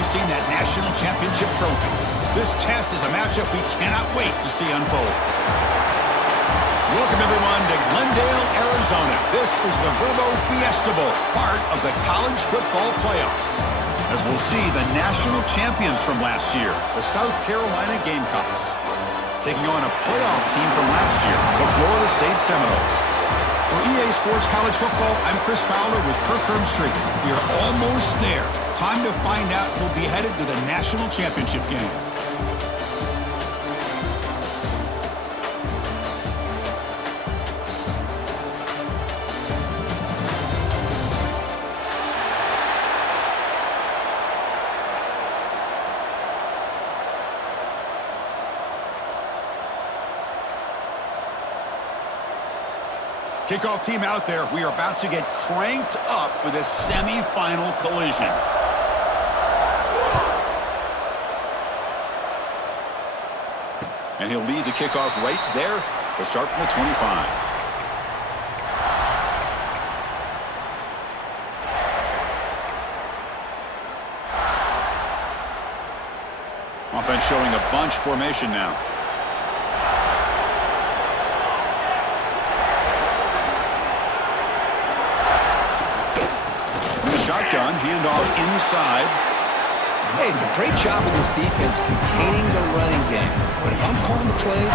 hoisting that national championship trophy. This test is a matchup we cannot wait to see unfold. Welcome, everyone, to Glendale, Arizona. This is the Verbo Fiesta Bowl, part of the college football playoff. As we'll see the national champions from last year, the South Carolina Gamecocks, taking on a playoff team from last year, the Florida State Seminoles. For EA Sports College Football, I'm Chris Fowler with Kirk Herbstreit. We are almost there. Time to find out who'll be headed to the national championship game. Kickoff team out there. We are about to get cranked up for this semifinal collision. And he'll lead the kickoff right there to start from the 25. Offense showing a bunch formation now. Shotgun, handoff inside. Hey, it's a great job of this defense containing the running game. But if I'm calling the plays,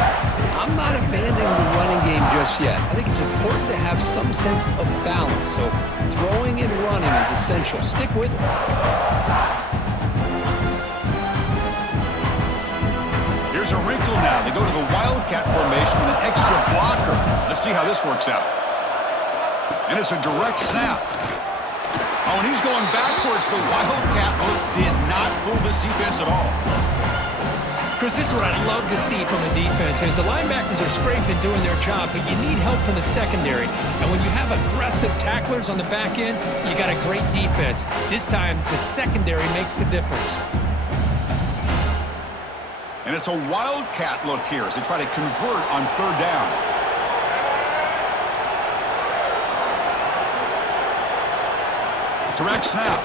I'm not abandoning the running game just yet. I think it's important to have some sense of balance. So throwing and running is essential. Stick with it. Here's a wrinkle now. They go to the wildcat formation with an extra blocker. Let's see how this works out. And it's a direct snap. Oh, and he's going backwards. The wildcat look did not fool this defense at all. Chris, this is what I love to see from the defense. As the linebackers are scraping, doing their job, but you need help from the secondary. And when you have aggressive tacklers on the back end, you got a great defense. This time, the secondary makes the difference. And it's a wildcat look here as they try to convert on third down. Direct snap.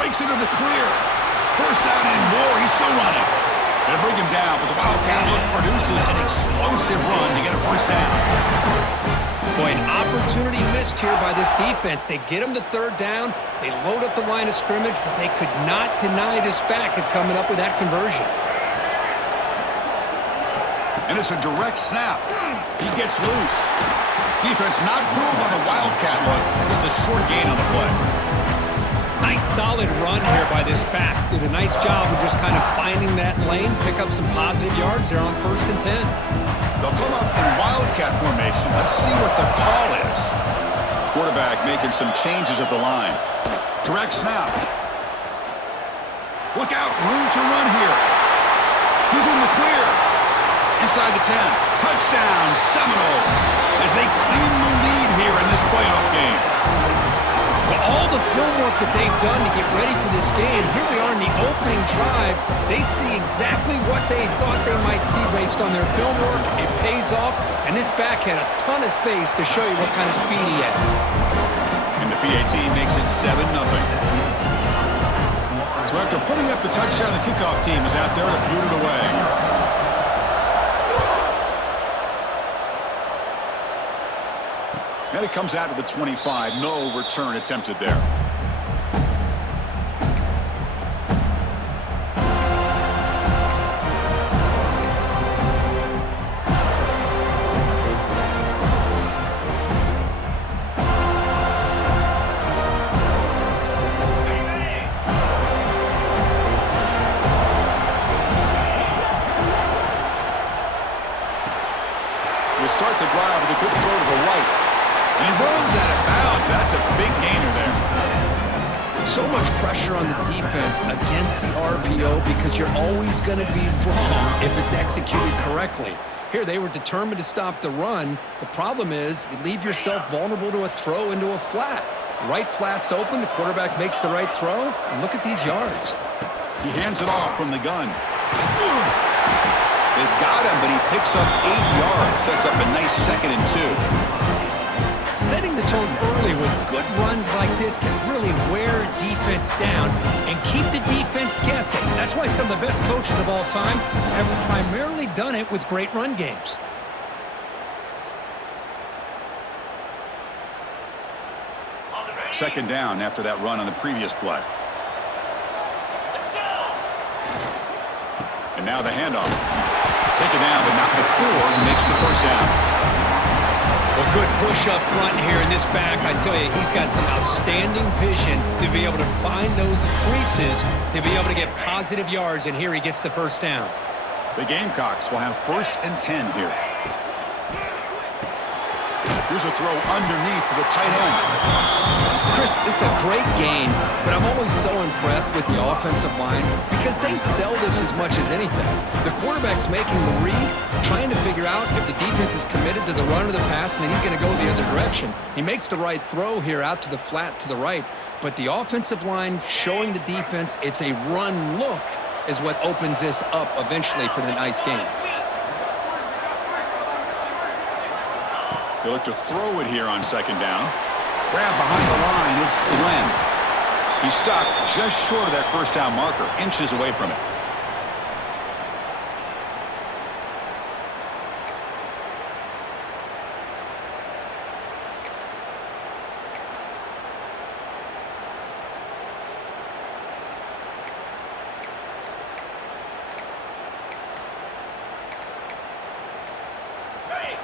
Breaks into the clear. First down and more. He's still running. Gonna bring him down, but the wildcat look produces an explosive run to get a first down. Boy, an opportunity missed here by this defense. They get him to third down. They load up the line of scrimmage, but they could not deny this back of coming up with that conversion. And it's a direct snap. He gets loose. Defense not fooled by the wildcat look. Just a short gain on the play. Nice solid run here by this back. Did a nice job of just kind of finding that lane, pick up some positive yards there on 1st and 10. They'll come up in wildcat formation. Let's see what the call is. Quarterback making some changes at the line. Direct snap. Look out, room to run here. Who's in the clear? Inside the 10. Touchdown, Seminoles, as they claim the lead here in this playoff game. Well, all the film work that they've done to get ready for this game, here we are in the opening drive. They see exactly what they thought they might see based on their film work. It pays off, and this back had a ton of space to show you what kind of speed he has. And the PAT makes it 7-0. So after putting up the touchdown, the kickoff team is out there to boot it away. And it comes out to the 25. No return attempted there. You start the drive with a good throw to the right. And he runs out of bounds. That's a big gainer there. So much pressure on the defense against the RPO because you're always going to be wrong if it's executed correctly. Here, they were determined to stop the run. The problem is you leave yourself vulnerable to a throw into a flat. Right flat's open. The quarterback makes the right throw. And look at these yards. He hands it off from the gun. They've got him, but he picks up 8 yards. Sets up a nice 2nd and 2. Setting the tone early with good runs like this can really wear a defense down and keep the defense guessing. That's why some of the best coaches of all time have primarily done it with great run games. Second down after that run on the previous play. And now the handoff. Taken down, but not before he makes the first down. Well, good push up front here in this back. I tell you, he's got some outstanding vision to be able to find those creases, to be able to get positive yards, and here he gets the first down. The Gamecocks will have 1st and 10 here. Here's a throw underneath to the tight end. Chris, this is a great game, but I'm always so impressed with the offensive line because they sell this as much as anything. The quarterback's making the read, trying to figure out if the defense is committed to the run or the pass, and then he's going to go the other direction. He makes the right throw here out to the flat to the right, but the offensive line showing the defense it's a run look is what opens this up eventually for the nice game. They look to throw it here on second down. Grab behind the line, it's Glenn. He stopped just short of that first down marker, inches away from it.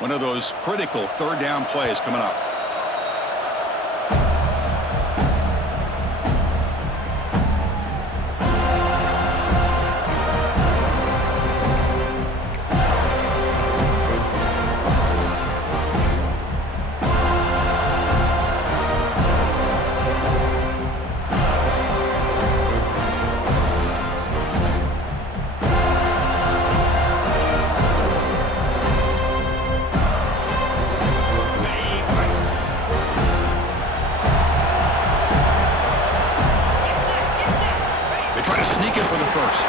One of those critical third down plays coming up. Sneak it for the first.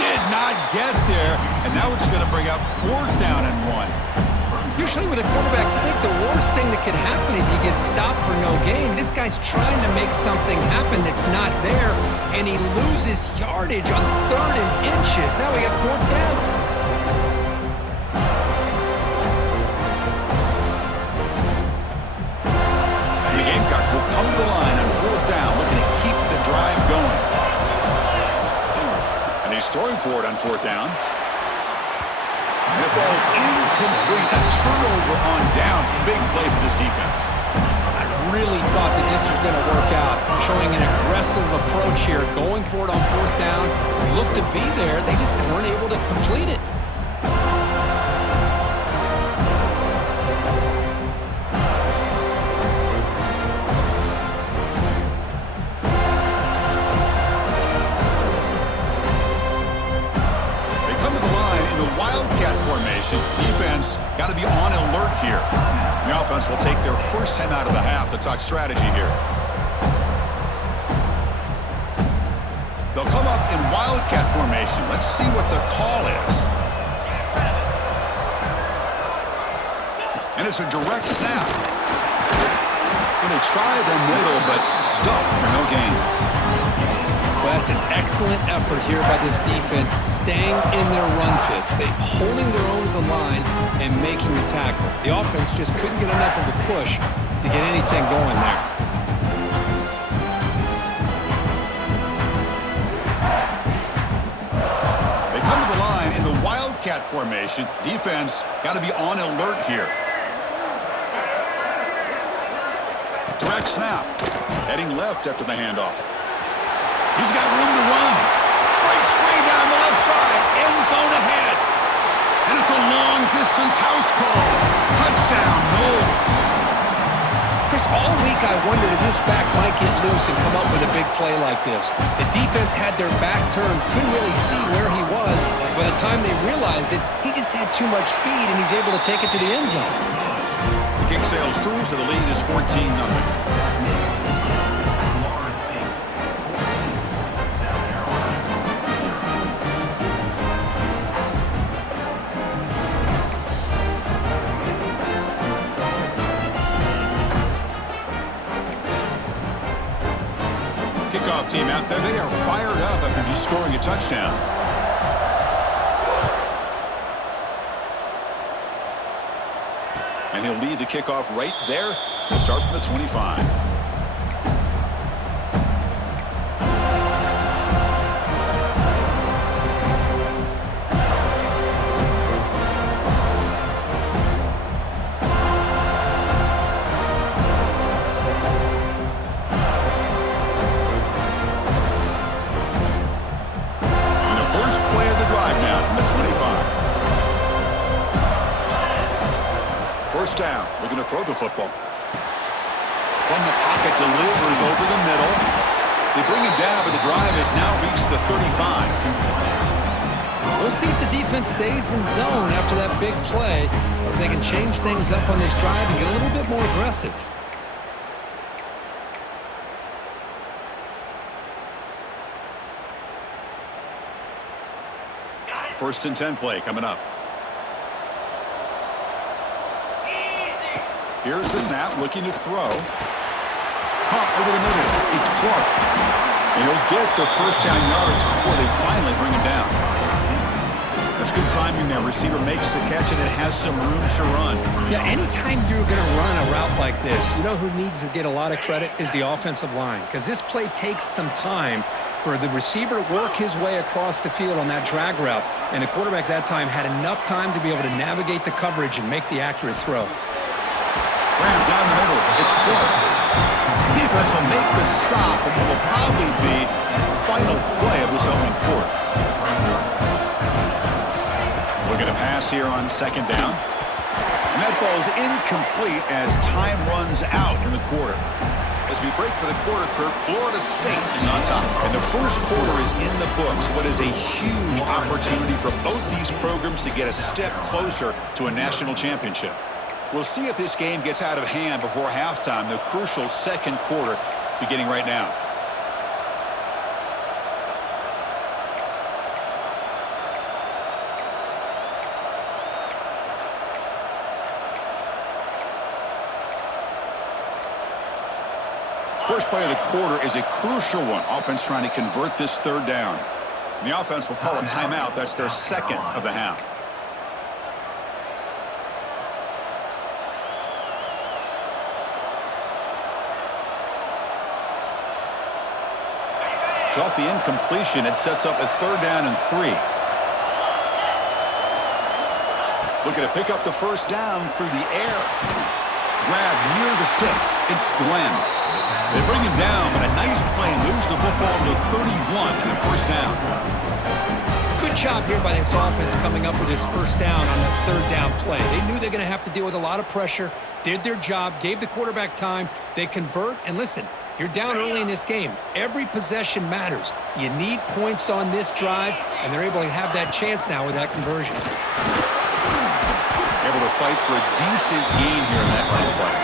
Did not get there, and now it's going to bring up 4th down and 1. Usually with a quarterback sneak, the worst thing that could happen is he gets stopped for no gain. This guy's trying to make something happen that's not there, and he loses yardage on 3rd and inches. Now we got 4th down. And the Gamecocks will come to the line on 4th down, looking to keep the drive going. He's throwing for it on 4th down. And it falls incomplete. A turnover on downs. Big play for this defense. I really thought that this was going to work out. Showing an aggressive approach here. Going for it on 4th down. Looked to be there. They just weren't able to complete it. Wildcat formation. Defense got to be on alert here. The offense will take their first time out of the half to talk strategy here. They'll come up in Wildcat formation. Let's see what the call is. And it's a direct snap. And they try the middle, but stuffed for no gain. Well, that's an excellent effort here by this defense, staying in their run fits. They're holding their own at the line and making the tackle. The offense just couldn't get enough of a push to get anything going there. They come to the line in the Wildcat formation. Defense got to be on alert here. Direct snap. Heading left after the handoff. He's got room to run. Breaks free down the left side. End zone ahead. And it's a long-distance house call. Touchdown, Knowles. Chris, all week I wondered if this back might get loose and come up with a big play like this. The defense had their back turned, couldn't really see where he was. By the time they realized it, he just had too much speed, and he's able to take it to the end zone. The kick sails through, so the lead is 14-0. There they are fired up after just scoring a touchdown. And he'll lead the kickoff right there. He'll start from the 25. First down, looking to throw the football. From the pocket, delivers over the middle. They bring him down, but the drive has now reached the 35. We'll see if the defense stays in zone after that big play, or if they can change things up on this drive and get a little bit more aggressive. First and 10 play coming up. Here's the snap, looking to throw. Caught over the middle. It's Clark. And he'll get the first down yards before they finally bring him down. That's good timing there. Receiver makes the catch, and it has some room to run. Yeah, anytime you're going to run a route like this, you know who needs to get a lot of credit is the offensive line, because this play takes some time for the receiver to work his way across the field on that drag route, and the quarterback that time had enough time to be able to navigate the coverage and make the accurate throw. Ram down the middle. It's Clark. Defense will make the stop, and it will probably be the final play of this opening quarter. Looking to pass here on second down. And that falls incomplete as time runs out in the quarter. As we break for the quarter, Kirk, Florida State is on top. And the first quarter is in the books. What is a huge opportunity for both these programs to get a step closer to a national championship. We'll see if this game gets out of hand before halftime, the crucial second quarter beginning right now. First play of the quarter is a crucial one. Offense trying to convert this third down. And the offense will call a timeout. That's their second of the half. So off the incompletion, it sets up a third down and 3. Looking to pick up the first down through the air. Grab near the sticks. It's Glenn. They bring him down, but a nice play moves the football to 31 and a first down. Good job here by this offense coming up with this first down on that third down play. They knew they're going to have to deal with a lot of pressure, did their job, gave the quarterback time. They convert, and listen, you're down early in this game. Every possession matters. You need points on this drive, and they're able to have that chance now with that conversion. Able to fight for a decent gain here in that run play.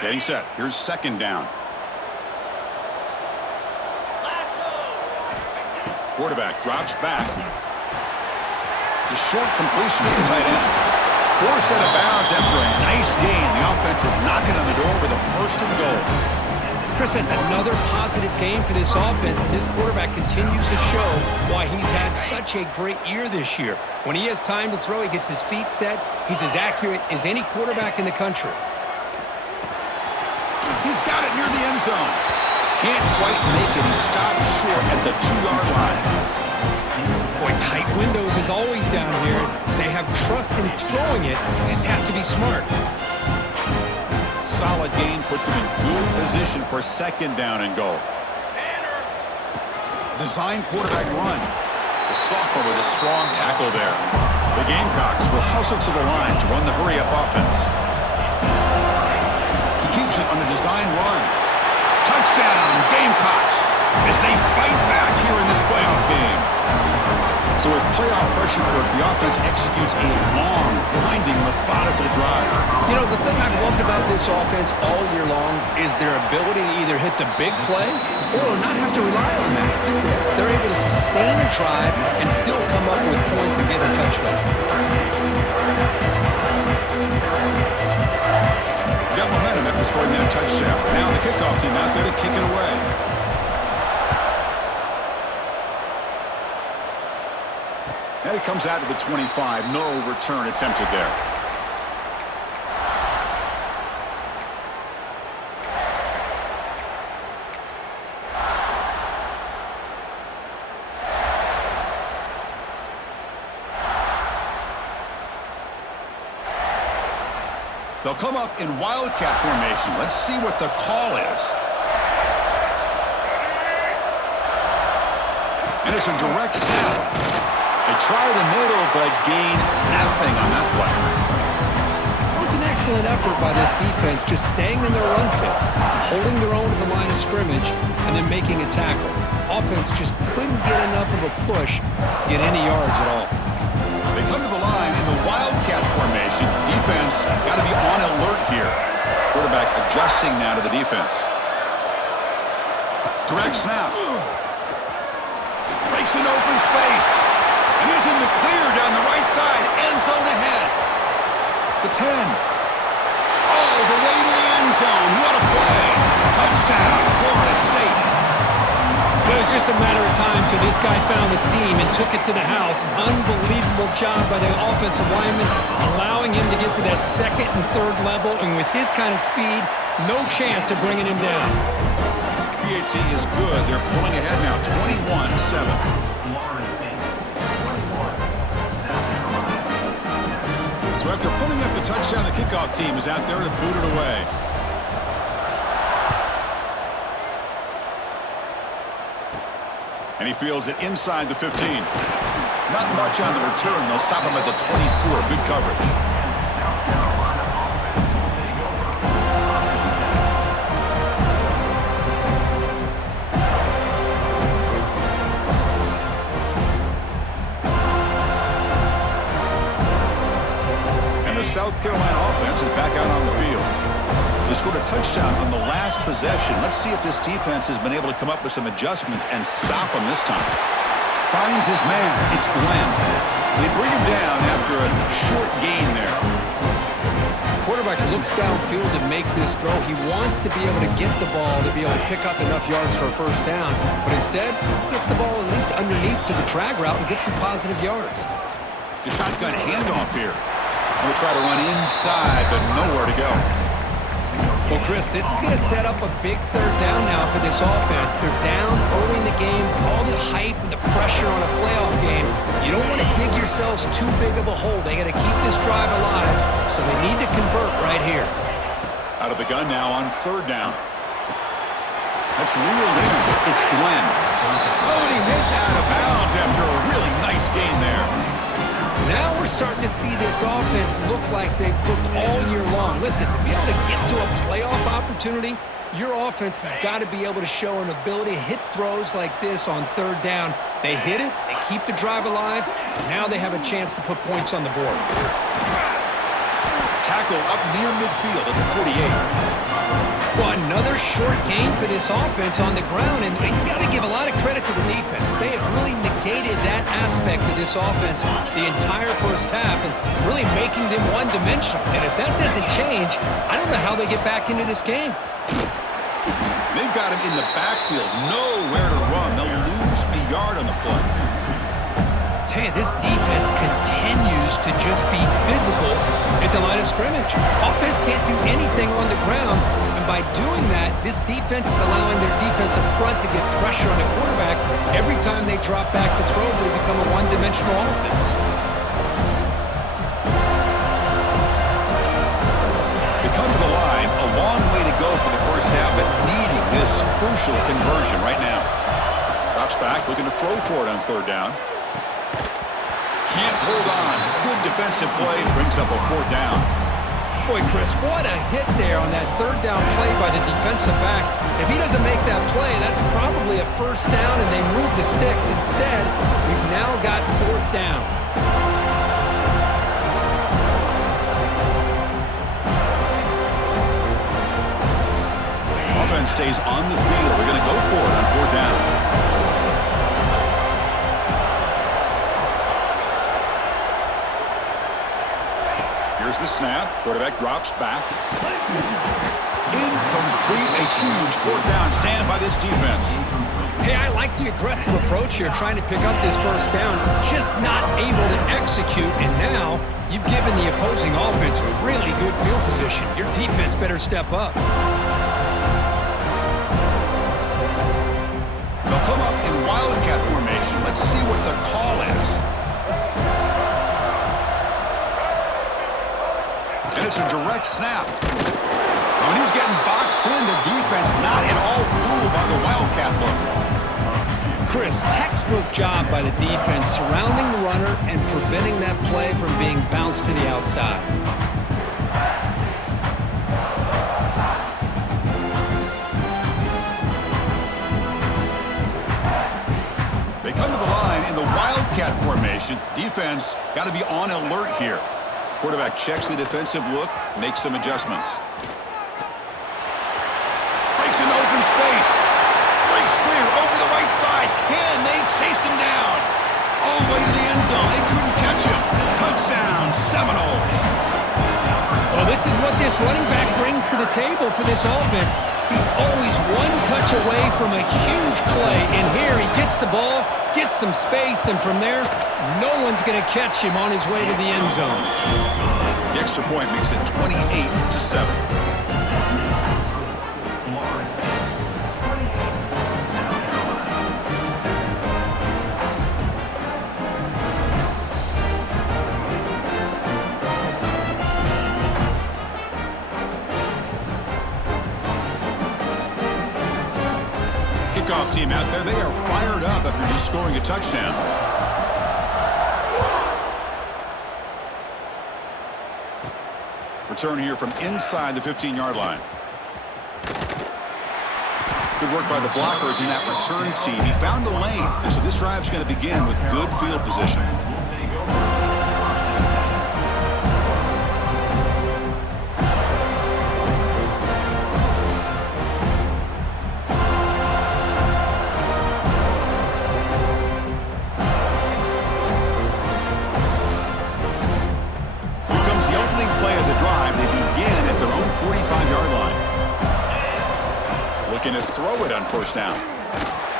Getting set. Here's second down. Quarterback drops back. The short completion at the tight end. Forced out of bounds after a nice gain. The offense is knocking on the door with a first and goal. Chris, that's another positive game for this offense, and this quarterback continues to show why he's had such a great year this year. When he has time to throw, he gets his feet set. He's as accurate as any quarterback in the country. He's got it near the end zone. Can't quite make it. He stopped short at the 2-yard line. Boy, tight windows is always down here. They have trust in throwing it. They just have to be smart. Solid gain puts him in good position for second down and goal. Design quarterback run. The sophomore with a strong tackle there. The Gamecocks will hustle to the line to run the hurry-up offense. Keeps it on the design run. Touchdown, Gamecocks, as they fight back here in this playoff game. So with playoff pressure curve, the offense executes a long, grinding, methodical drive. You know, the thing I've loved about this offense all year long is their ability to either hit the big play or not have to rely on that. Look at this. They're able to sustain a drive and still come up with points and get a touchdown. Got momentum after scoring that touchdown. Now the kickoff team out there to kick it away. And it comes out to the 25. No return attempted there. They'll come up in wildcat formation. Let's see what the call is. And it's a direct snap. They try the middle, but gain nothing on that play. It was an excellent effort by this defense, just staying in their run fits, holding their own at the line of scrimmage, and then making a tackle. Offense just couldn't get enough of a push to get any yards at all. They come to the line in the wildcat formation. Defense got to be on alert here. Quarterback adjusting now to the defense. Direct snap. Breaks an open space. And he's in the clear down the right side. End zone ahead. The 10. Oh, the way to the end zone. What a play. Touchdown, Florida State. It was just a matter of time till this guy found the seam and took it to the house. Unbelievable job by the offensive lineman, allowing him to get to that second and third level. And with his kind of speed, no chance of bringing him down. PHC is good. They're pulling ahead now, 21-7. So after putting up the touchdown, the kickoff team is out there to boot it away. And he fields it inside the 15. Not much on the return. They'll stop him at the 24. Good coverage. South Carolina offense is back out on the field. They scored a touchdown on the last possession. Let's see if this defense has been able to come up with some adjustments and stop him this time. Finds his man. It's Glenn. They bring him down after a short gain there. Quarterback looks downfield to make this throw. He wants to be able to get the ball to be able to pick up enough yards for a first down. But instead, he gets the ball at least underneath to the drag route and gets some positive yards. The shotgun handoff here. We'll try to run inside, but nowhere to go. Well, Chris, this is going to set up a big third down now for this offense. They're down early in the game, all the hype and the pressure on a playoff game. You don't want to dig yourselves too big of a hole. They got to keep this drive alive, so they need to convert right here. Out of the gun now on third down. That's reeled in. It's Glenn. Oh, and he hits out of bounds after a really nice gain there. Now we're starting to see this offense look like they've looked all year long. Listen, to be able to get to a playoff opportunity, your offense has got to be able to show an ability to hit throws like this on third down. They hit it, they keep the drive alive, now they have a chance to put points on the board. Tackle up near midfield at the 48. Well, another short gain for this offense on the ground, and you got to give a lot of credit to the defense. They have really negated that aspect of this offense the entire first half and really making them one-dimensional. And if that doesn't change, I don't know how they get back into this game. They've got him in the backfield, nowhere to run. They'll lose a yard on the play. Tell you, this defense continues to just be physical at the line of scrimmage. Offense can't do anything on the ground, and by doing that, this defense is allowing their defensive front to get pressure on the quarterback. Every time they drop back to throw, they become a one-dimensional offense. They come to the line, a long way to go for the first half, but needing this crucial conversion right now. Drops back, looking to throw for it on third down. Can't hold on. Good defensive play, brings up a fourth down. Boy, Chris, what a hit there on that third down play by the defensive back. If he doesn't make that play, that's probably a first down, and they move the sticks. Instead, we've now got fourth down. Offense stays on the field. They're going to go for it on fourth down. Here's the snap. Quarterback drops back. Incomplete. A huge fourth down stand by this defense. Hey, I like the aggressive approach here, trying to pick up this first down, just not able to execute, and now you've given the opposing offense really good field position. Your defense better step up. They'll come up in wildcat formation. Let's see what the call is. And it's a direct snap. When he's getting boxed in, the defense not at all fooled by the wildcat look. Chris, textbook job by the defense surrounding the runner and preventing that play from being bounced to the outside. They come to the line in the wildcat formation. Defense got to be on alert here. Quarterback checks the defensive look, makes some adjustments. Breaks into open space. Breaks clear over the right side. Can they chase him down? All the way to the end zone. They couldn't catch him. Touchdown, Seminoles. Well, this is what this running back brings to the table for this offense. He's always one touch away from a huge play. And here he gets the ball, gets some space, and from there, no one's going to catch him on his way to the end zone. The extra point makes it 28-7. Kickoff team out there, they are fired up after just scoring a touchdown. Return here from inside the 15-yard line. Good work by the blockers in that return team. He found the lane, and so this drive's going to begin with good field position. Looking to throw it on first down.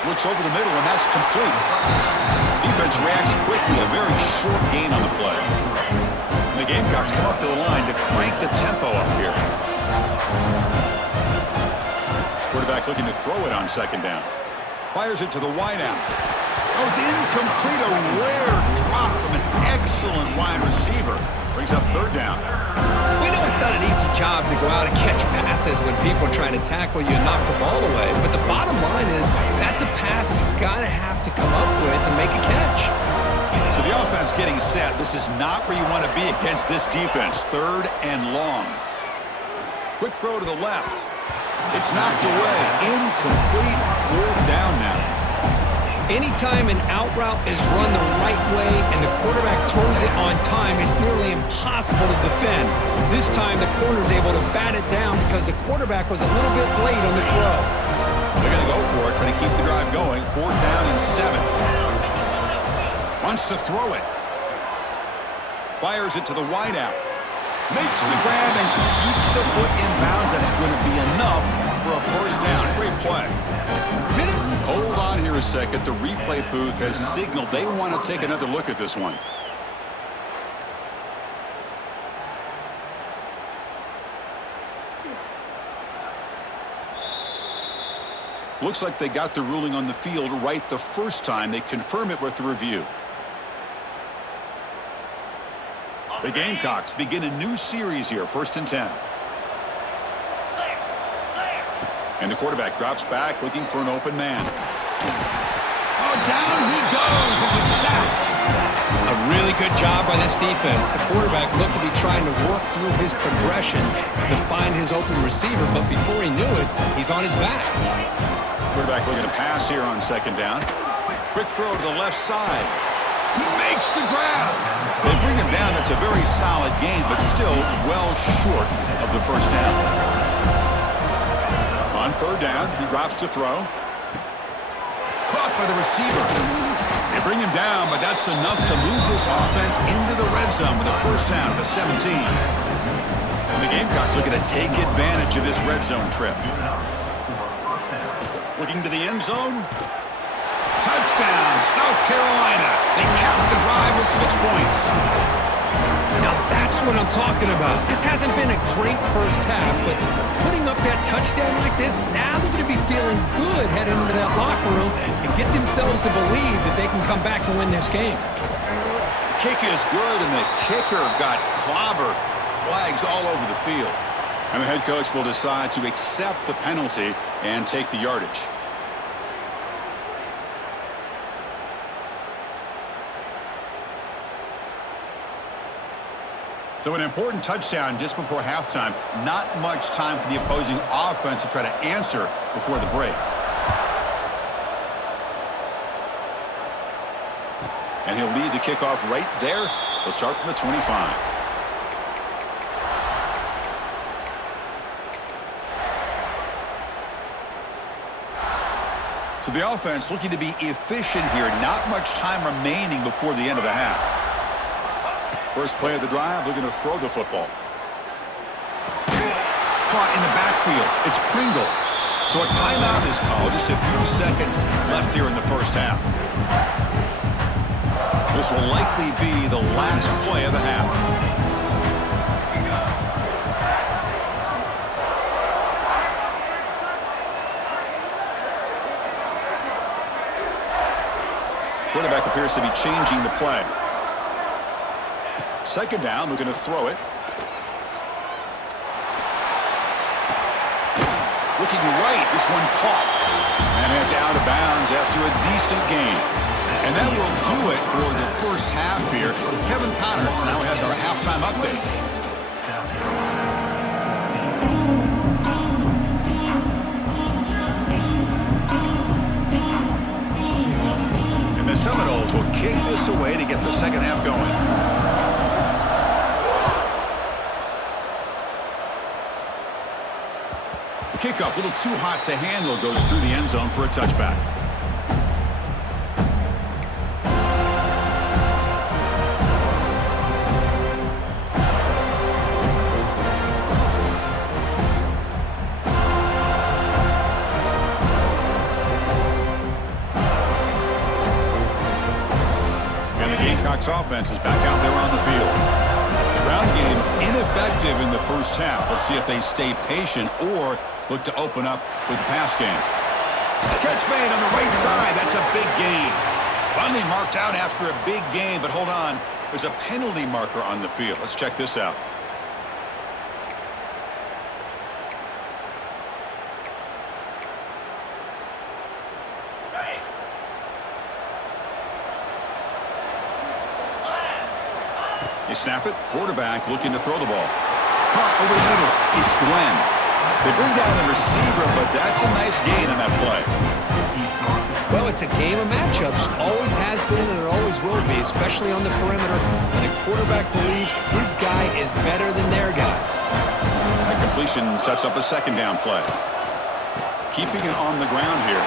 Looks over the middle, and that's complete. Defense reacts quickly. A very short gain on the play. And the Gamecocks come up to the line to crank the tempo up here. Quarterback looking to throw it on second down. Fires it to the wideout. Oh, it's incomplete. A rare drop from an excellent wide receiver. Brings up third down. We know it's not an easy job to go out and catch passes when people are trying to tackle you and knock the ball away. But the bottom line is that's a pass you got to have to come up with and make a catch. So the offense getting set. This is not where you want to be against this defense. Third and long. Quick throw to the left. It's knocked away. Incomplete. Fourth down now. Anytime an out route is run the right way and the quarterback throws it on time, it's nearly impossible to defend. This time, the corner's able to bat it down because the quarterback was a little bit late on the throw. They're going to go for it, trying to keep the drive going. Fourth down and 7. Wants to throw it. Fires it to the wideout. Makes the grab and keeps the foot in bounds. That's going to be enough for a first down. Great play. Hold on here a second. The replay booth has signaled they want to take another look at this one. Looks like they got the ruling on the field right the first time. They confirm it with the review. The Gamecocks begin a new series here, 1st and 10. And the quarterback drops back, looking for an open man. Oh, down he goes. It's a sack. A Really good job by this defense. The quarterback looked to be trying to work through his progressions to find his open receiver, but before he knew it, he's on his back. Quarterback looking to pass here on second down. Quick throw to the left side. He makes the grab. They bring him down. That's a very solid game, but still well short of the first down. On third down, he drops to throw. Caught by the receiver. They bring him down, but that's enough to move this offense into the red zone with a first down at the 17. And the Gamecocks looking to take advantage of this red zone trip. Looking to the end zone. Touchdown, South Carolina. They capped the drive with 6 points. Now that's what I'm talking about. This hasn't been a great first half, but putting up that touchdown like this, now they're going to be feeling good heading into that locker room and get themselves to believe that they can come back and win this game. The kick is good, and the kicker got clobbered. Flags all over the field. And the head coach will decide to accept the penalty and take the yardage. So an important touchdown just before halftime. Not much time for the opposing offense to try to answer before the break. And he'll lead the kickoff right there. They'll start from the 25. So the offense looking to be efficient here. Not much time remaining before the end of the half. First play of the drive, looking to throw the football. Caught in the backfield. It's Pringle. So a timeout is called. Just a few seconds left here in the first half. This will likely be the last play of the half. Quarterback appears to be changing the play. Second down, looking to throw it. Looking right, this one caught. And it's out of bounds after a decent gain. And that will do it for the first half here. Kevin Connors now has our halftime update. And the Seminoles will kick this away to get the second half going. Kickoff, a little too hot to handle, goes through the end zone for a touchback. And the Gamecocks offense is back out there on the field. Ground game ineffective in the first half. Let's see if they stay patient or look to open up with the pass game. Catch made on the right side. That's a big gain. Finally marked out after a big gain, but hold on. There's a penalty marker on the field. Let's check this out. They snap it. Quarterback looking to throw the ball. Caught over the middle. It's Glenn. They bring down the receiver, but that's a nice gain on that play. Well, it's a game of matchups. Always has been and it always will be, especially on the perimeter when a quarterback believes his guy is better than their guy. That completion sets up a second down play. Keeping it on the ground here.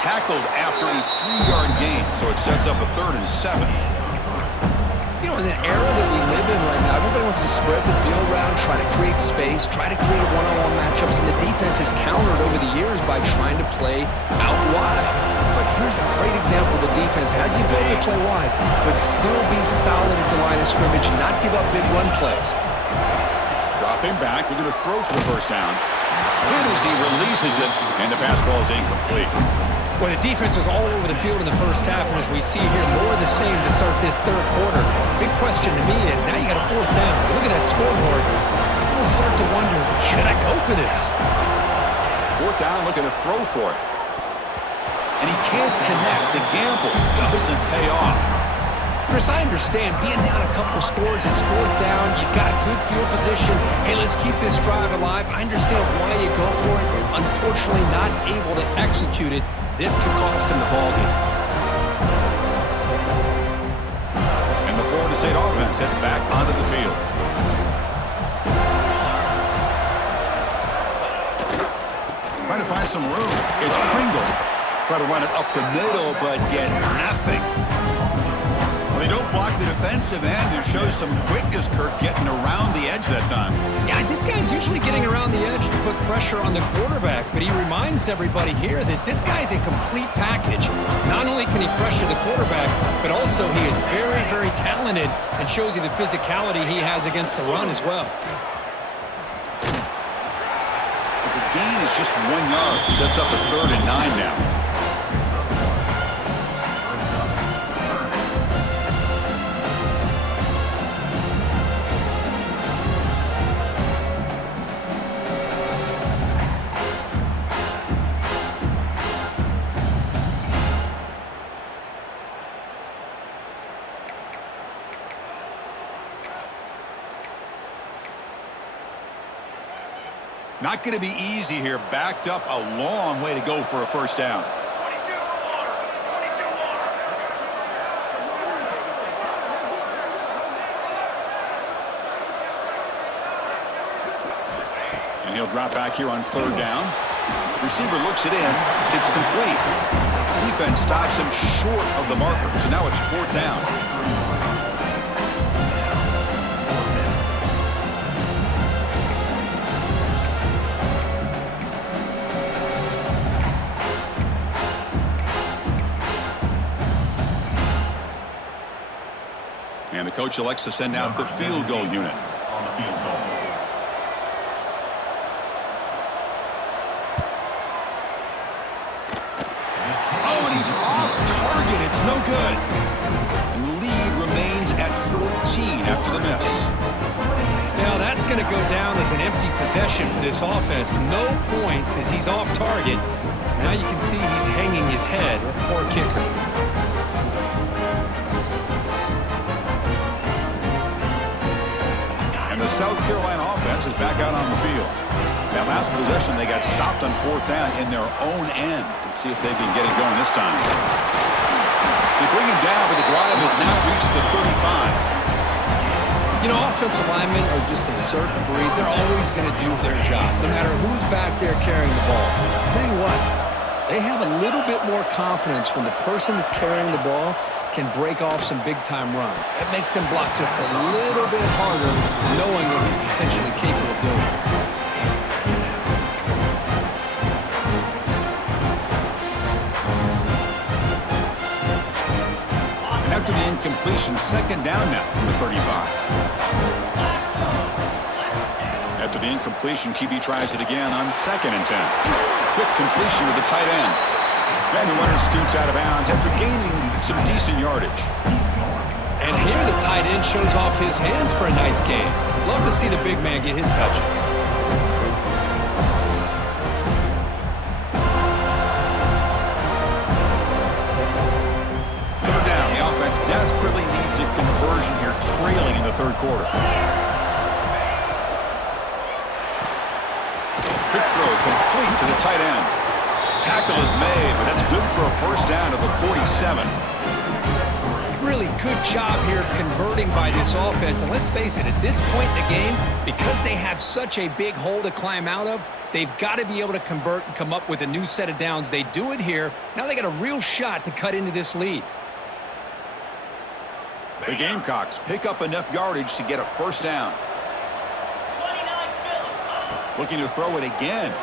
Tackled after a 3-yard gain, so it sets up a 3rd and 7. You know, in the era that we live in right now, everybody wants to spread the field around, try to create space, try to create one-on-one matchups, and the defense has countered over the years by trying to play out wide. But here's a great example. The defense has the ability to play wide, but still be solid at the line of scrimmage, not give up big run plays. Dropping back, looking to throw for the first down. Good as he releases it, and the pass ball is incomplete. Well, the defense was all over the field in the first half, and as we see here, more of the same to start this third quarter. Big question to me is, now you got a 4th down. You look at that scoreboard, you'll start to wonder, should I go for this? 4th down, looking to throw for it. And he can't connect. The gamble doesn't pay off. Chris, I understand being down a couple scores, it's fourth down, you've got good field position. Hey, let's keep this drive alive. I understand why you go for it. Unfortunately, not able to execute it. This could cost him the ball game. And the Florida State offense heads back onto the field. Trying to find some room. It's Pringle. Try to run it up the middle, but get nothing. Well, they don't block the defensive end. It shows some quickness, Kirk, getting around the edge that time. Yeah, this guy's usually getting around the edge to put pressure on the quarterback, but he reminds everybody here that this guy's a complete package. Not only can he pressure the quarterback, but also he is very, very talented and shows you the physicality he has against the run as well. But the gain is just 1 yard. Sets up a 3rd and 9 now. Not going to be easy here. Backed up a long way to go for a first down. And he'll drop back here on 3rd down. Receiver looks it in. It's complete. Defense stops him short of the marker. So now it's 4th down. And the coach elects to send out the field goal unit. Oh, and he's off target. It's no good. And the lead remains at 14 after the miss. Now that's going to go down as an empty possession for this offense. No points as he's off target. Now you can see he's hanging his head. A poor kicker. The South Carolina offense is back out on the field. That last possession, they got stopped on 4th down in their own end. Let's see if they can get it going this time. They bring him down, but the drive has now reached the 35. You know, offensive linemen are just a certain breed. They're always going to do their job, no matter who's back there carrying the ball. I'll tell you what, they have a little bit more confidence when the person that's carrying the ball can break off some big-time runs. That makes him block just a little bit harder, knowing what he's potentially capable of doing. After the incompletion, 2nd down now from the 35. After the incompletion, QB tries it again on 2nd and 10. Quick completion to the tight end. And the runner scoots out of bounds after gaining some decent yardage. And here the tight end shows off his hands for a nice game. Love to see the big man get his touches. Third down. The offense desperately needs a conversion here, trailing in the 3rd quarter. Quick throw complete to the tight end. Tackle is made, but that's good for a first down to the 47. Really good job here of converting by this offense. And let's face it, at this point in the game, because they have such a big hole to climb out of, they've got to be able to convert and come up with a new set of downs. They do it here. Now they got a real shot to cut into this lead. The Gamecocks pick up enough yardage to get a first down. Looking to throw it again.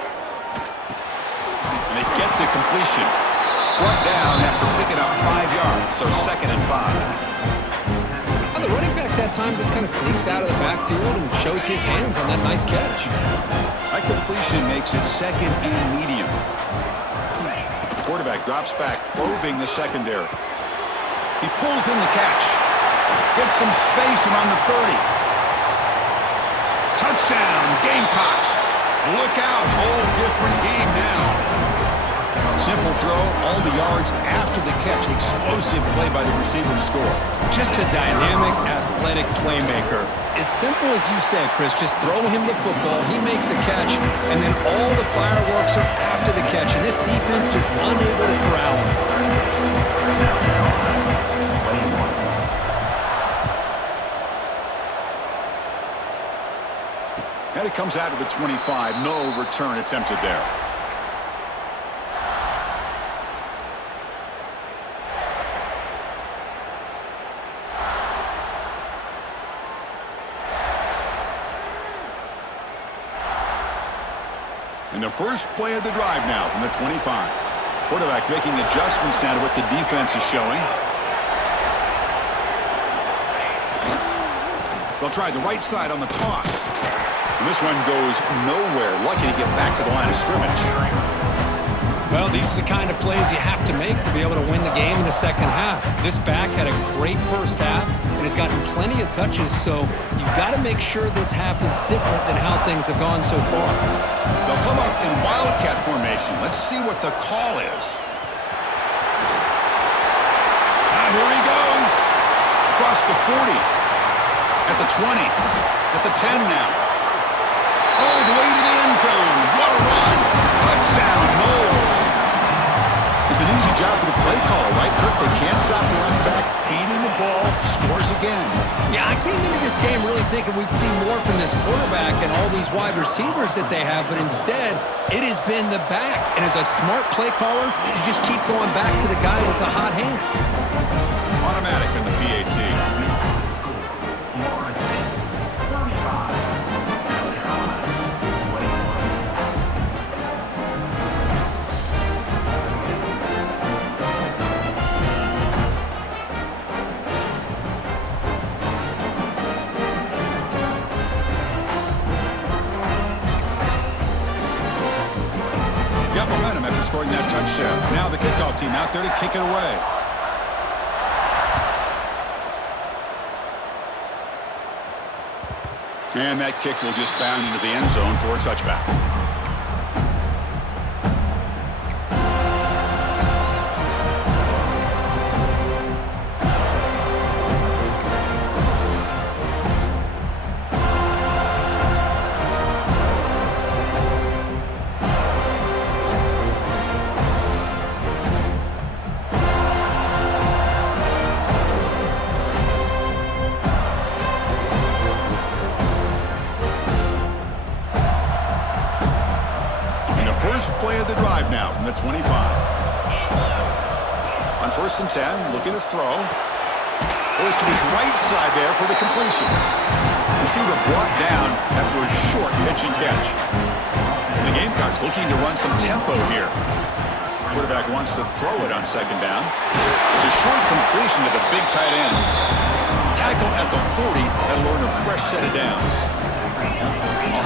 And they get the completion. Brought down after picking up 5 yards, so 2nd and 5. And the running back that time just kind of sneaks out of the backfield and shows his hands on that nice catch. That completion makes it 2nd and medium. Quarterback drops back, probing the secondary. He pulls in the catch. Gets some space around the 30. Touchdown, Gamecocks. Look out, whole different game now. Simple throw, all the yards after the catch. Explosive play by the receiver to score. Just a dynamic, athletic playmaker. As simple as you said, Chris, just throw him the football, he makes a catch, and then all the fireworks are after the catch, and this defense just unable to corral him. And it comes out to the 25. No return attempted there. And the first play of the drive now from the 25. Quarterback making adjustments now to what the defense is showing. They'll try the right side on the toss. And this one goes nowhere. Lucky to get back to the line of scrimmage. Well, these are the kind of plays you have to make to be able to win the game in the second half. This back had a great first half and has gotten plenty of touches, so you've got to make sure this half is different than how things have gone so far. They'll come up in wildcat formation. Let's see what the call is. Here he goes. Across the 40. At the 20. At the 10 now. All the way to the end zone. What a run. Touchdown, Knowles. It's an easy job for the play caller, right, Kirk? They can't stop the running back. Feeding the ball. Scores again. Yeah, I came into this game really thinking we'd see more from this quarterback and all these wide receivers that they have, but instead, it has been the back. And as a smart play caller, you just keep going back to the guy with the hot hand. Automatic in the PAT. Got momentum after scoring that touchdown. Now the kickoff team out there to kick it away. And that kick will just bound into the end zone for a touchback. First play of the drive now from the 25. On 1st and 10, looking to throw. Goes to his right side there for the completion. Receiver brought down after a short pitch and catch. And the Gamecocks looking to run some tempo here. Quarterback wants to throw it on 2nd down. It's a short completion to the big tight end. Tackle at the 40. That'll earn a fresh set of downs.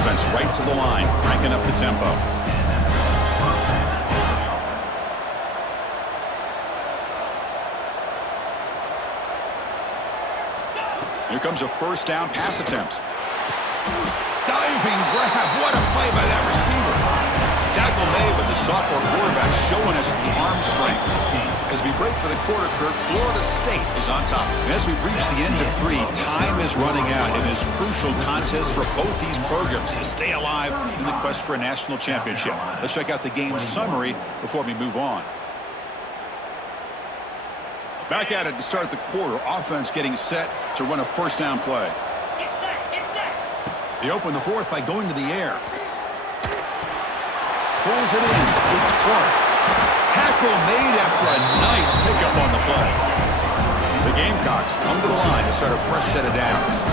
Offense right to the line, cranking up the tempo. Here comes a 1st down pass attempt. Diving grab. What a play by that receiver. Tackle made, but the sophomore quarterback showing us the arm strength. As we break for the quarter, Kirk, Florida State is on top. As we reach the end of 3, time is running out in this crucial contest for both these programs to stay alive in the quest for a national championship. Let's check out the game summary before we move on. Back at it to start the quarter. Offense getting set to run a 1st down play. Get set, get set. They open the 4th by going to the air. Pulls it in. It's Clark. Tackle made after a nice pickup on the play. The Gamecocks come to the line to start a fresh set of downs.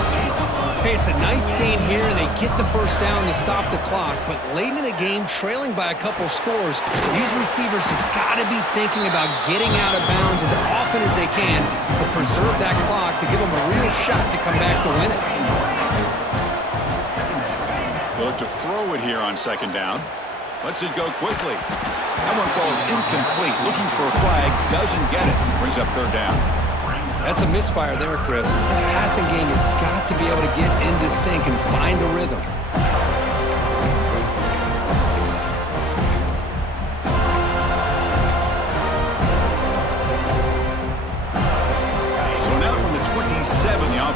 Hey, it's a nice gain here, and they get the 1st down to stop the clock. But late in the game, trailing by a couple scores, these receivers have got to be thinking about getting out of bounds as often as they can to preserve that clock, to give them a real shot to come back to win it. They look to throw it here on 2nd down. Lets it go quickly. That one falls incomplete. Looking for a flag. Doesn't get it. Brings up 3rd down. That's a misfire there, Chris. This passing game has got to be able to get into sync and find a rhythm.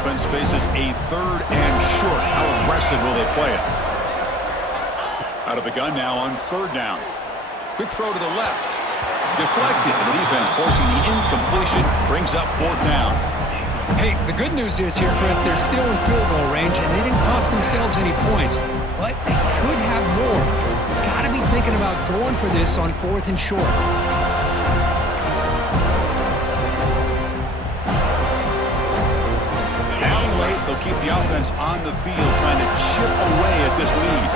offense faces a 3rd and short. How aggressive will they play it? Out of the gun now on 3rd down. Quick throw to the left. Deflected, and the defense forcing the incompletion brings up 4th down. Hey, the good news is here, Chris, they're still in field goal range, and they didn't cost themselves any points, but they could have more. You've got to be thinking about going for this on 4th and short. Down late, they'll keep the offense on the field, trying to chip away at this lead.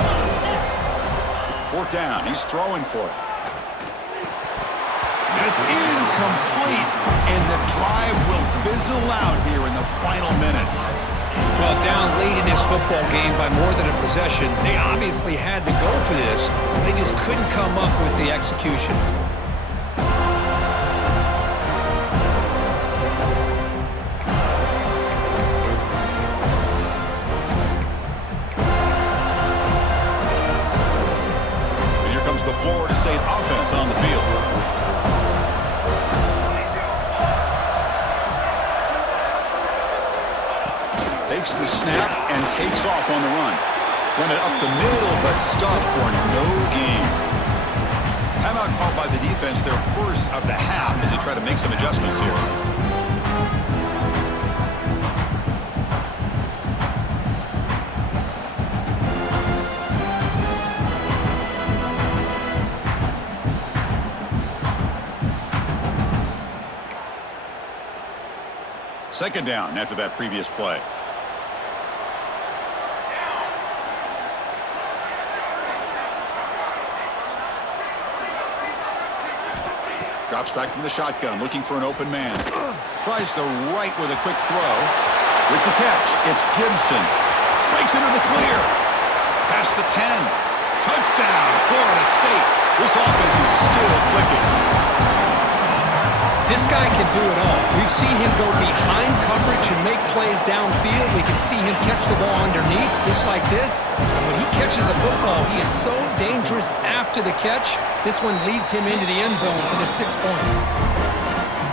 4th down, he's throwing for it. And it's incomplete, and the drive will fizzle out here in the final minutes. Well, down late in this football game by more than a possession, they obviously had to go for this. They just couldn't come up with the execution. And here comes the Florida State offense on the field. Takes the snap and takes off on the run. Run it up the middle, but stuffed for no gain. Timeout called by the defense, their first of the half, as they try to make some adjustments here. Second down after that previous play. Drops back from the shotgun, looking for an open man. Tries the right with a quick throw. With the catch, it's Gibson. Breaks into the clear. Past the 10. Touchdown, Florida State. This offense is still clicking. This guy can do it all. We've seen him go behind coverage and make plays downfield. We can see him catch the ball underneath, just like this. And when he catches a football, he is so dangerous after the catch. This one leads him into the end zone for the 6 points.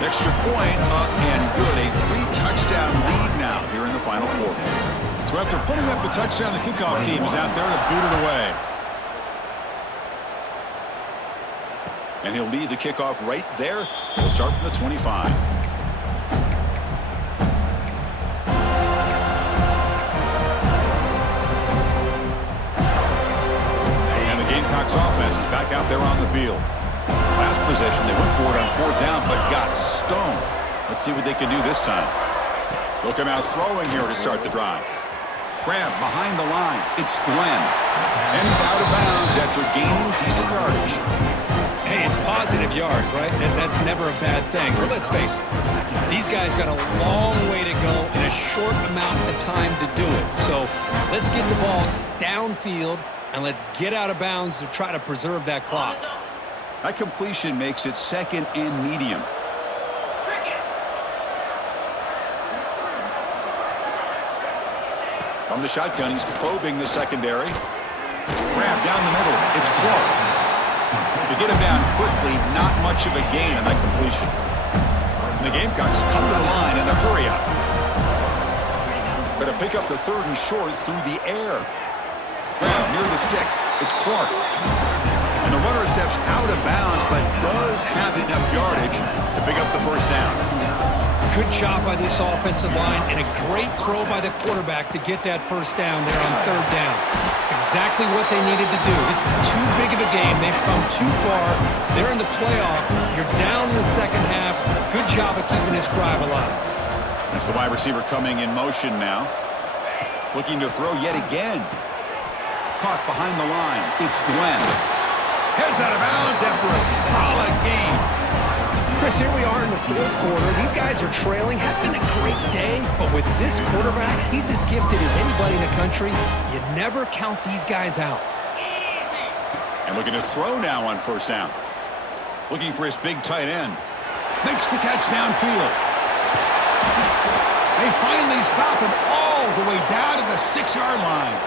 Extra point up and good. A 3-touchdown lead now here in the final quarter. So after putting up a touchdown, the kickoff team is out there to boot it away. And he'll lead the kickoff right there. We'll start from the 25. And the Gamecocks offense is back out there on the field. Last possession, they went for it on 4th down, but got stoned. Let's see what they can do this time. They'll come out throwing here to start the drive. Grab behind the line. It's Glenn. And he's out of bounds after gaining decent yardage. Hey, it's positive yards, right? That's never a bad thing. But let's face it, these guys got a long way to go in a short amount of time to do it. So let's get the ball downfield, and let's get out of bounds to try to preserve that clock. That completion makes it 2nd and medium. From the shotgun, he's probing the secondary. Grab down the middle. It's Clark. To get him down quickly, not much of a gain on that completion. And the Gamecocks come to the line in the hurry up. Going to pick up the 3rd and short through the air. Grab near the sticks. It's Clark. And the runner steps out of bounds, but does have enough yardage to pick up the 1st down. Good job by this offensive line, and a great throw by the quarterback to get that 1st down there on 3rd down. It's exactly what they needed to do. This is too big of a game. They've come too far. They're in the playoff. You're down in the 2nd half. Good job of keeping this drive alive. That's the wide receiver coming in motion now. Looking to throw yet again. Caught behind the line. It's Glenn. Heads out of bounds after a solid game. Chris, here we are in the 4th quarter. These guys are trailing. Had been a great day, but with this quarterback, he's as gifted as anybody in the country. You never count these guys out. And looking to throw now on 1st down. Looking for his big tight end. Makes the catch downfield. They finally stop him all the way down to the 6-yard line.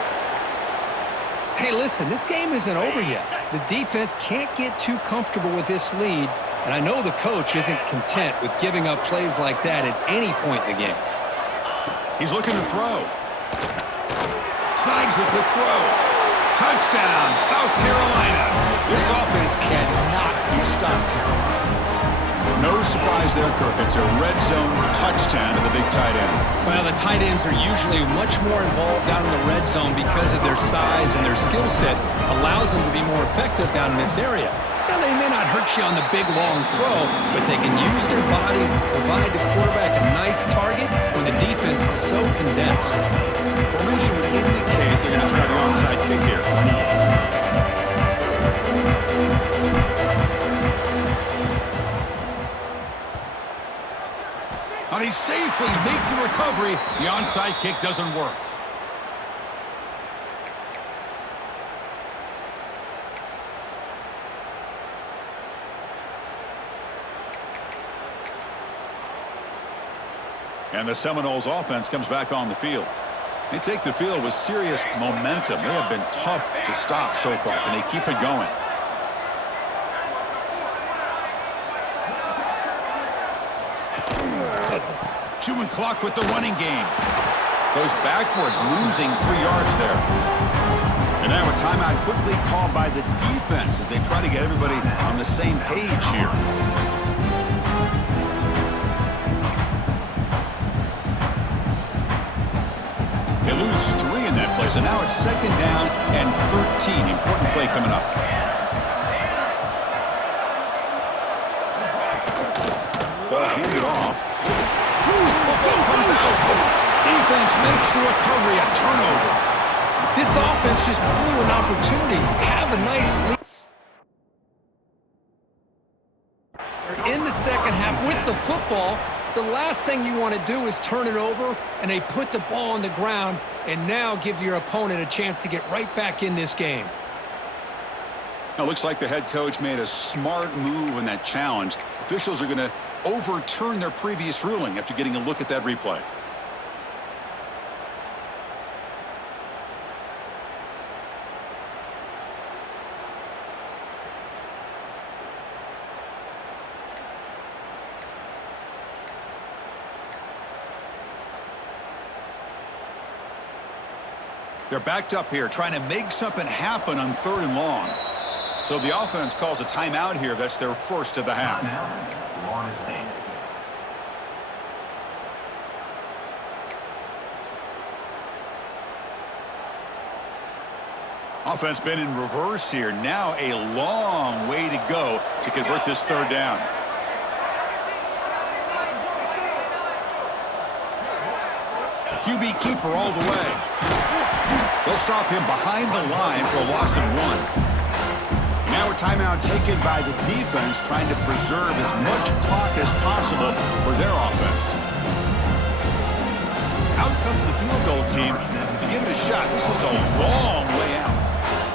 Hey, listen, this game isn't over yet. The defense can't get too comfortable with this lead. And I know the coach isn't content with giving up plays like that at any point in the game. He's looking to throw. Snags with the throw. Touchdown, South Carolina. This offense cannot be stopped. No surprise there, Kirk. It's a red zone touchdown to the big tight end. Well, the tight ends are usually much more involved down in the red zone because of their size and their skill set allows them to be more effective down in this area. Now, they may not hurt you on the big, long throw, but they can use their bodies and provide the quarterback a nice target when the defense is so condensed. Formation would indicate they're going to try the onside kick here. But he safely makes the recovery. The onside kick doesn't work. And the Seminoles offense comes back on the field. They take the field with serious momentum. They have been tough to stop so far. Can they keep it going? Chewing clock with the running game. Goes backwards, losing 3 yards there. And now a timeout quickly called by the defense as they try to get everybody on the same page here. They lose 3 in that play, so now it's 2nd down and 13. Important play coming up. Ball handed off. Football comes out. Defense makes the recovery, a turnover. This offense just blew an opportunity. Have a nice lead. In the second half with the football, the last thing you want to do is turn it over, and they put the ball on the ground and now give your opponent a chance to get right back in this game. Now, looks like the head coach made a smart move in that challenge. Officials are going to overturn their previous ruling after getting a look at that replay. They're backed up here, trying to make something happen on 3rd and long. So the offense calls a timeout here. That's their first of the half. Offense been in reverse here. Now a long way to go to convert this 3rd down. QB keeper all the way. They'll stop him behind the line for a loss of 1. Now a timeout taken by the defense, trying to preserve as much clock as possible for their offense. Out comes the field goal team to give it a shot. This is a long way out.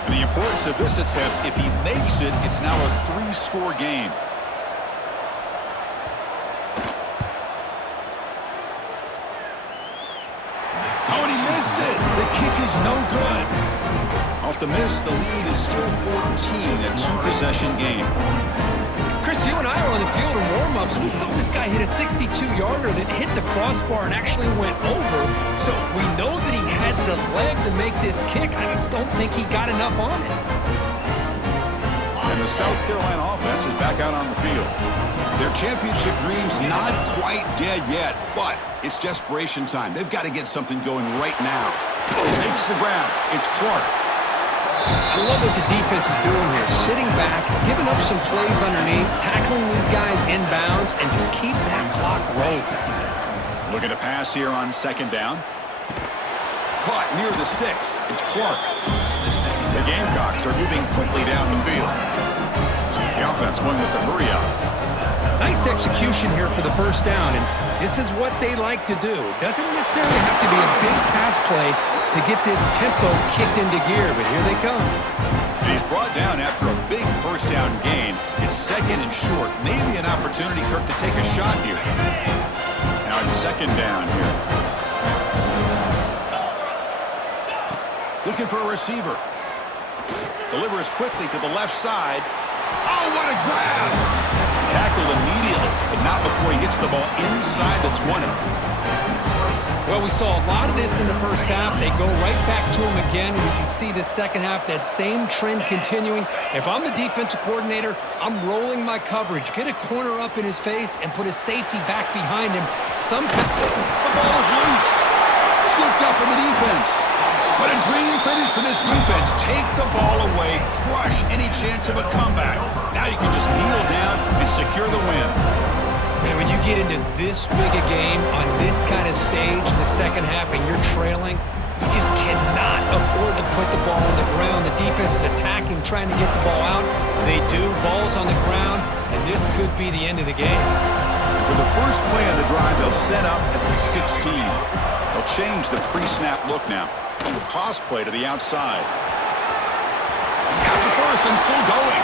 And the importance of this attempt, if he makes it, it's now a 3-score game. Oh, and he missed it. The kick is no good. Off the miss, the lead is still 14, a 2-possession game. Chris, you and I were on the field in warm-ups. We saw this guy hit a 62-yarder that hit the crossbar and actually went over. So we know that he has the leg to make this kick. I just don't think he got enough on it. And the South Carolina offense is back out on the field. Their championship dreams not quite dead yet, but it's desperation time. They've got to get something going right now. Makes the grab. It's Clark. I love what the defense is doing here. Sitting back, giving up some plays underneath, tackling these guys inbounds, and just keep that clock rolling. Looking to pass here on 2nd down. Caught near the sticks. It's Clark. The Gamecocks are moving quickly down the field. The offense won with the hurry up. Nice execution here for the 1st down, and this is what they like to do. Doesn't necessarily have to be a big pass play to get this tempo kicked into gear, but here they come. And he's brought down after a big 1st down gain. It's 2nd and short. Maybe an opportunity, Kirk, to take a shot here. Now it's 2nd down here. Looking for a receiver. Delivers quickly to the left side. Oh, what a grab! Tackled immediately, but not before he gets the ball inside the 20. Well, we saw a lot of this in the first half. They go right back to him again. We can see the second half, that same trend continuing. If I'm the defensive coordinator, I'm rolling my coverage. Get a corner up in his face and put a safety back behind him. The ball is loose. Scooped up in the defense. What a dream finish for this defense. Take the ball away, crush any chance of a comeback. Now you can just kneel down and secure the win. Man, when you get into this big a game on this kind of stage in the second half and you're trailing, you just cannot afford to put the ball on the ground. The defense is attacking, trying to get the ball out. They do. Ball's on the ground, and this could be the end of the game. For the first play of the drive, they'll set up at the 16. They'll change the pre-snap look now. The toss play to the outside. He's got the first and still going.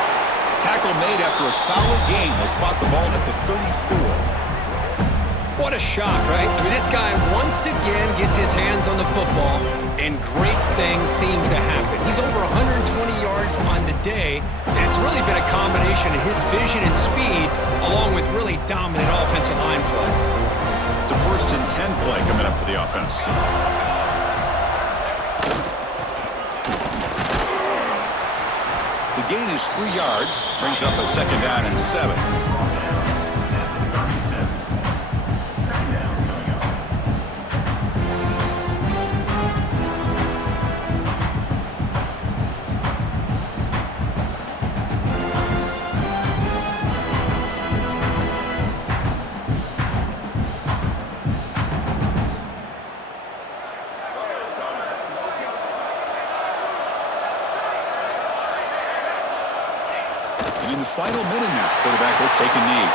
Tackle made after a solid gain. They'll spot the ball at the 34. What a shock, right? I mean, this guy once again gets his hands on the football, and great things seem to happen. He's over 120 yards on the day, and it's really been a combination of his vision and speed, along with really dominant offensive line play. It's a 1st and 10 play coming up for the offense. The gain is 3 yards, brings up a 2nd down and 7. In the final minute now, quarterback will take a knee.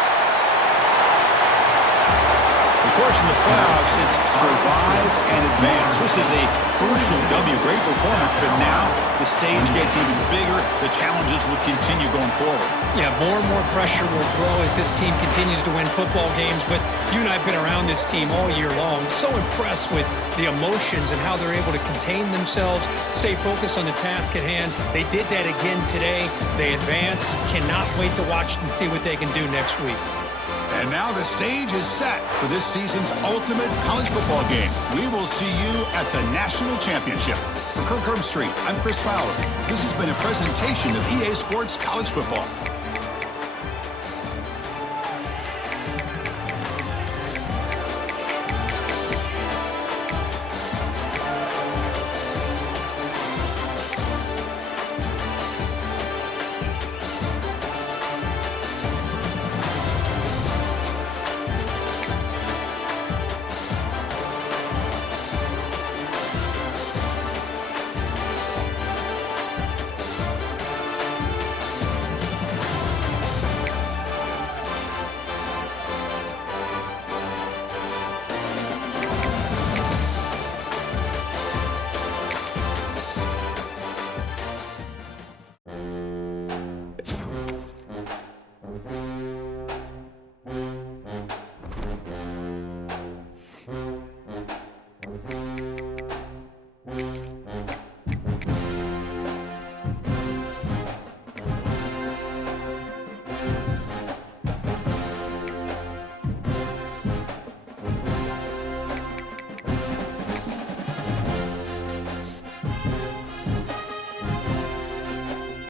Of course, in the playoffs, it's survive and advance. This is a crucial W. Great performance, but now the stage gets even bigger. The challenges will continue going forward. Yeah, more and more pressure will grow as this team continues to win football games, but you and I have been around this team all year long. So impressed with the emotions and how they're able to contain themselves, stay focused on the task at hand. They did that again today. They advance. Cannot wait to watch and see what they can do next week. And now the stage is set for this season's ultimate college football game. We will see you at the National Championship. For Kirk Herbstreit, I'm Chris Fowler. This has been a presentation of EA Sports College Football.